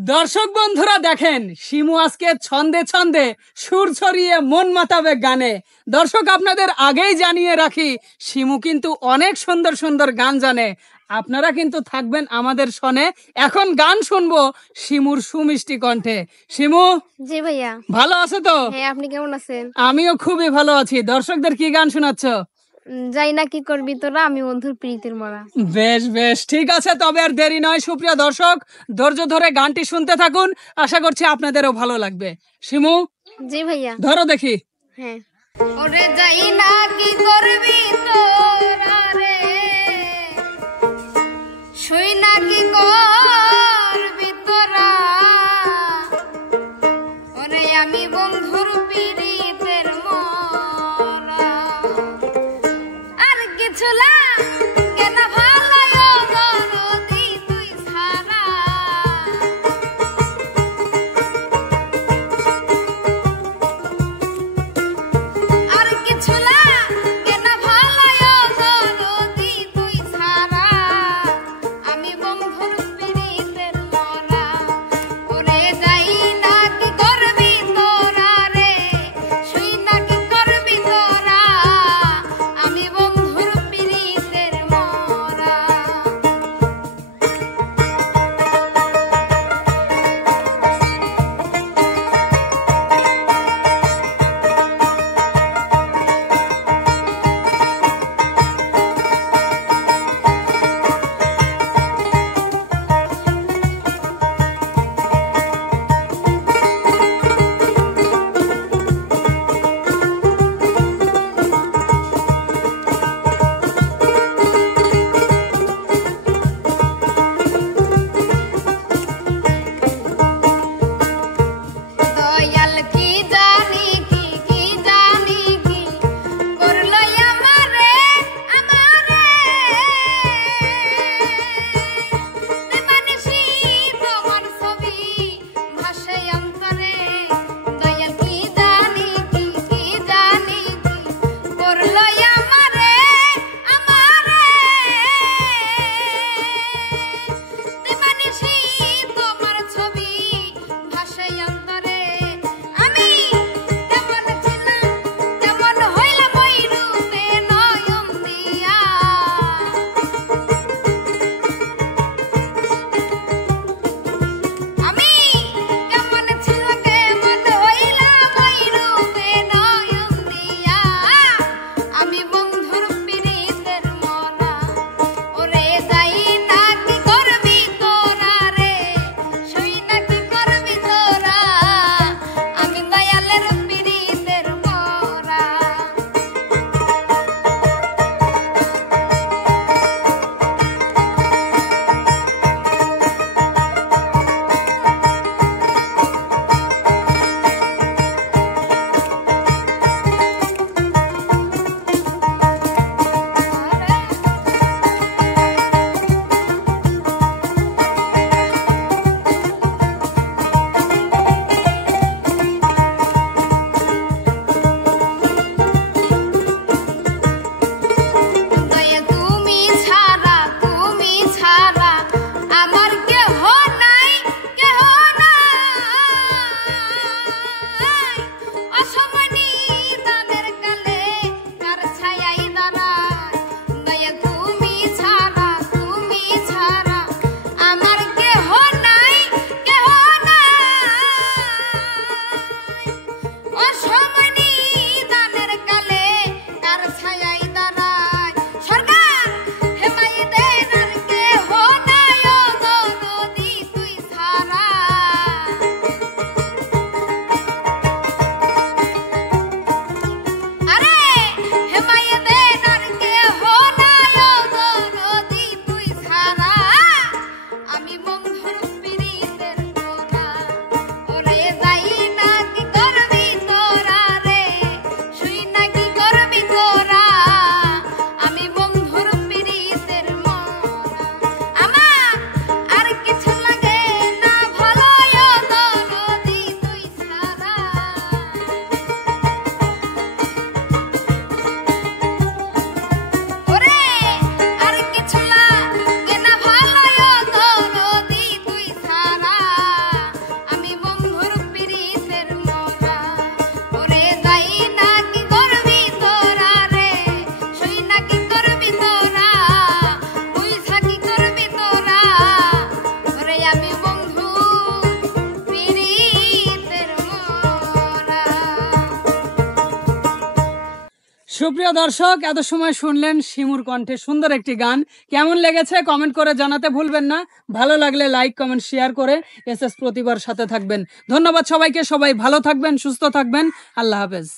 দর্শক বন্ধুরা দেখেন শিমু আজকে ছন্দে ছন্দে সুর ছড়িয়ে মন মাতাবে গানে। দর্শক আপনাদের আগেই জানিয়ে রাখি শিমু কিন্তু অনেক সুন্দর সুন্দর গান জানে। আপনারা কিন্তু থাকবেন আমাদের শোনে। এখন গান শুনবো শিমুর সুমিষ্টি কণ্ঠে। শিমু, জি ভাইয়া। ভালো আছো তো? হ্যাঁ, আপনি কেমন আছেন? আমিও খুবই ভালো আছি। দর্শকদের কি গান শোনাচ্ছ? যাই না কি করবি তোরা, আমি বন্ধুর প্রীতির মরা। বেশ বেশ, ঠিক আছে। তবে আর দেরি নয়, সুপ্রিয় দর্শক ধৈর্য ধরে গানটি শুনতে থাকুন। আশা করছি আপনাদেরও ভালো লাগবে। শিমু, জি ভাইয়া। ধরো দেখি। হ্যাঁ। ওরে যাই না কি করবি তোরা রে, শুই না কি করবি তোরা, ওরে আমি বন্ধুর প্রীতির মরা। আর কিছু লাগে না ভালো দরদি তুই ছাড়া, আর কিছু লাগে না ভালো দরদি তুই ছাড়া, আমি বন্ধুর প্রীতির সুপ্রিয় দর্শক, এত সময় শুনলেন শিমুর কণ্ঠে সুন্দর একটি গান। কেমন লেগেছে কমেন্ট করে জানাতে ভুলবেন না। ভালো লাগলে লাইক কমেন্ট শেয়ার করে এসএস প্রতিভার সাথে থাকবেন। ধন্যবাদ সবাইকে। সবাই ভালো থাকবেন, সুস্থ থাকবেন। আল্লাহ হাফেজ।